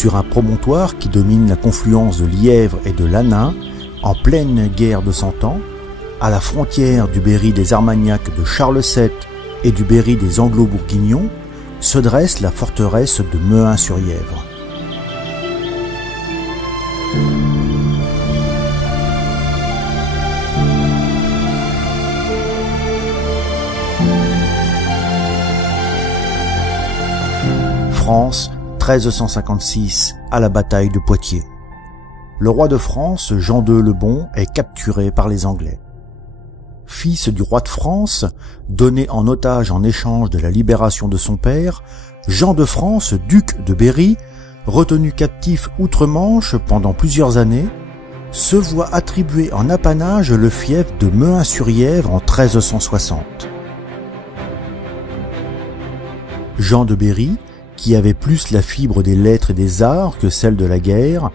sur un promontoire qui domine la confluence de l'Yèvre et de l'Annain, en pleine guerre de Cent Ans, à la frontière du Berry des Armagnacs de Charles VII et du Berry des Anglo-Bourguignons, se dresse la forteresse de Mehun-sur-Yèvre. France, 1356, à la bataille de Poitiers. Le roi de France, Jean II le Bon, est capturé par les Anglais. Fils du roi de France, donné en otage en échange de la libération de son père, Jean de France, duc de Berry, retenu captif outre-Manche pendant plusieurs années, se voit attribuer en apanage le fief de Mehun-sur-Yèvre en 1360. Jean de Berry, qui avait plus la fibre des lettres et des arts que celle de la guerre,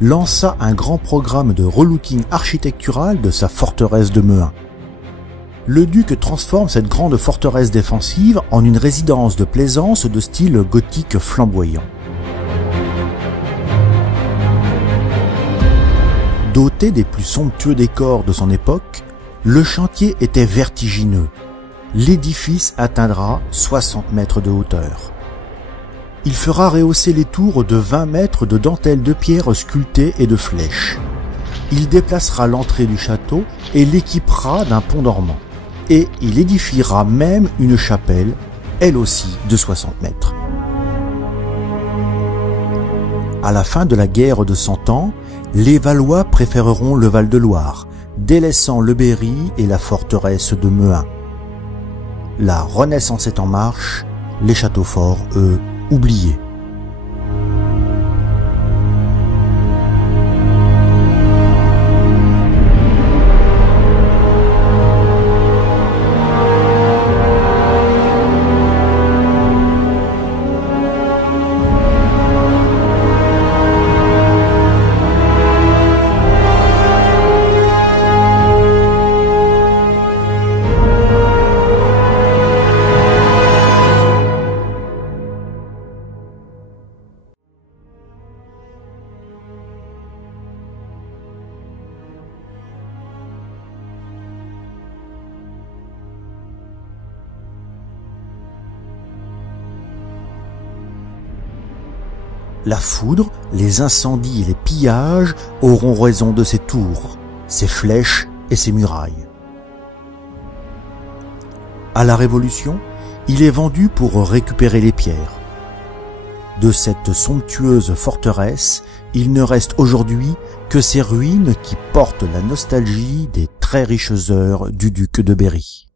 lança un grand programme de relooking architectural de sa forteresse de Mehun. Le duc transforme cette grande forteresse défensive en une résidence de plaisance de style gothique flamboyant. Doté des plus somptueux décors de son époque, le chantier était vertigineux. L'édifice atteindra 60 mètres de hauteur. Il fera rehausser les tours de 20 mètres de dentelles de pierre sculptées et de flèches. Il déplacera l'entrée du château et l'équipera d'un pont dormant. Et il édifiera même une chapelle, elle aussi de 60 mètres. À la fin de la guerre de Cent Ans, les Valois préféreront le Val-de-Loire, délaissant le Berry et la forteresse de Mehun. La Renaissance est en marche, les châteaux forts, eux, oubliés. La foudre, les incendies et les pillages auront raison de ses tours, ses flèches et ses murailles. À la Révolution, il est vendu pour récupérer les pierres. De cette somptueuse forteresse, il ne reste aujourd'hui que ces ruines qui portent la nostalgie des très riches heures du duc de Berry.